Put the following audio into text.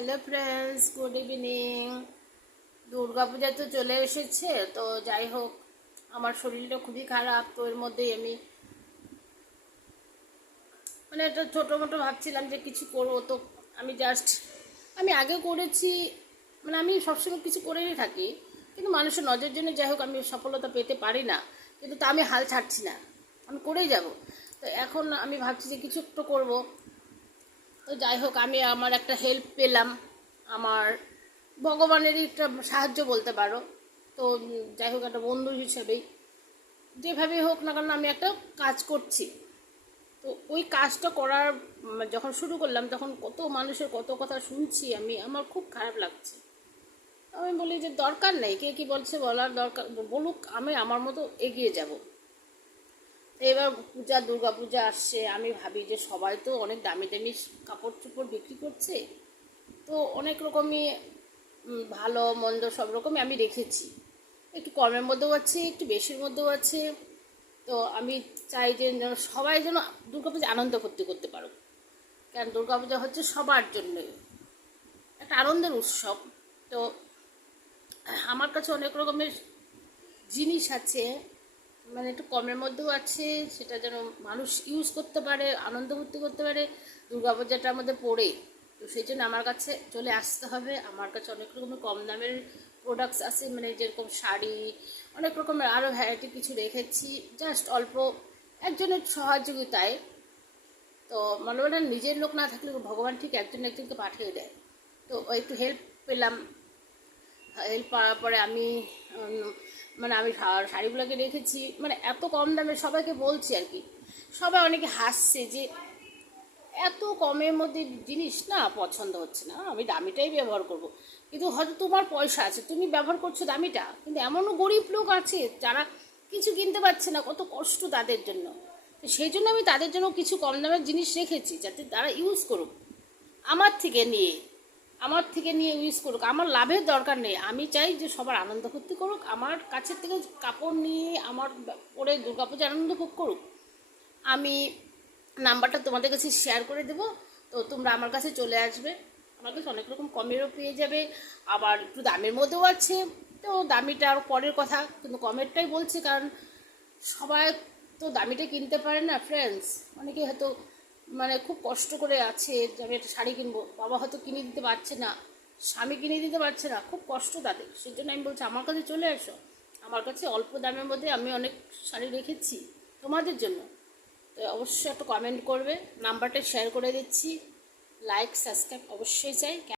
Hello friends, good evening. Durga Puja তো চলে এসেছে, তো যাই হোক আমার শরীরটা খুবই খারাপ। তো এর মধ্যেই আমি একটা ছোটো মোটো ভাবছিলাম যে কিছু করবো। তো আমি আগে করেছি, আমি সবসময় কিছু করেই থাকি, কিন্তু মানুষের নজরের জন্য যাই হোক আমি সফলতা পেতে পারি না, কিন্তু তা আমি হাল ছাড়ছি না, আমি করেই যাব। তো এখন আমি ভাবছি যে কিছু একটু করবো। তো যাই হোক আমি আমার একটা হেল্প পেলাম, আমার ভগবানেরই একটা সাহায্য বলতে পারো। তো যাই হোক একটা বন্ধু হিসেবেই যেভাবেই হোক না কেন আমি একটা কাজ করছি। তো ওই কাজটা করার যখন শুরু করলাম তখন কত মানুষের কত কথা শুনছি, আমার খুব খারাপ লাগছে। আমি বলি যে দরকার নেই, কে কী বলছে বলার দরকার বলুক, আমি আমার মতো এগিয়ে যাব। এবার দুর্গা পূজা আসছে, আমি ভাবি যে সবাই তো অনেক দামি দামি কাপড় চোপড় বিক্রি করছে, তো অনেক রকমই ভালো মন্দ সব রকমই আমি রেখেছি। একটু কমের মধ্যেও আছে, একটু বেশির মধ্যেও আছে। তো আমি চাই যে সবাই যেন দুর্গাপূজা আনন্দ ফুর্তি করতে পারো, কারণ দুর্গাপূজা হচ্ছে সবার জন্য একটা আনন্দের উৎসব। তো আমার কাছে অনেক রকমের জিনিস আছে, একটু কমের মধ্যেও আছে, সেটা যেন মানুষ ইউজ করতে পারে, আনন্দ ফুর্তি করতে পারে দুর্গাপূজাটার মধ্যে পড়ে। তো সেই জন্য আমার কাছে চলে আসতে হবে। আমার কাছে অনেক রকমের কম দামের প্রোডাক্টস আছে, যেরকম শাড়ি, অনেক রকমের আরও ভ্যারাইটি কিছু রেখেছি, জাস্ট অল্প একজনের সহযোগিতায়। তো মনে হয় নিজের লোক না থাকলে ভগবান ঠিক একজন একজনকে পাঠিয়ে দেয়। তো একটু হেল্প পেলাম, হেল্প পাওয়ার পরে আমি আমি শাড়িগুলোকে রেখেছি, এত কম দামে সবাইকে বলছি আর কি। সবাই অনেকে হাসছে যে এত কমের মধ্যে জিনিস না পছন্দ হচ্ছে না, আমি দামিটাই ব্যবহার করব। কিন্তু হয়তো তোমার পয়সা আছে, তুমি ব্যবহার করছো দামিটা, কিন্তু এমনও গরিব লোক আছে যারা কিছু কিনতে পারছে না, কত কষ্ট তাদের জন্য। তো সেই জন্য আমি তাদের জন্য কিছু কম দামের জিনিস রেখেছি, যাতে তারা ইউজ করুক আমার থেকে নিয়ে ইউজ করুক। আমার লাভের দরকার নেই, আমি চাই যে সবার আনন্দ ফুর্তি করুক, আমার কাছের থেকে কাপড় নিয়ে আমার পরে দুর্গাপূজা আনন্দ ভোগ করুক। আমি নাম্বারটা তোমাদের কাছে শেয়ার করে দেবো, তো তোমরা আমার কাছে চলে আসবে। আমার কাছে অনেক রকম কমেরও পেয়ে যাবে, আবার একটু দামের মধ্যেও আছে। তো দামিটা আর পরের কথা, কিন্তু কমেরটাই বলছি, কারণ সবাই তো দামিটা কিনতে পারে না ফ্রেন্ডস। অনেকে হয়তো খুব কষ্ট করে আছে যে আমি একটা শাড়ি কিনবো, বাবা হয়তো কিনে দিতে পারছে না, স্বামী কিনে দিতে পারছে না, খুব কষ্ট তাদের। সেই জন্য আমি বলছি আমার কাছে চলে এসো, আমার কাছে অল্প দামের মধ্যে আমি অনেক শাড়ি রেখেছি তোমাদের জন্য। তো অবশ্যই একটা কমেন্ট করবে, নাম্বারটা শেয়ার করে দিচ্ছি, লাইক সাবস্ক্রাইব অবশ্যই চাই।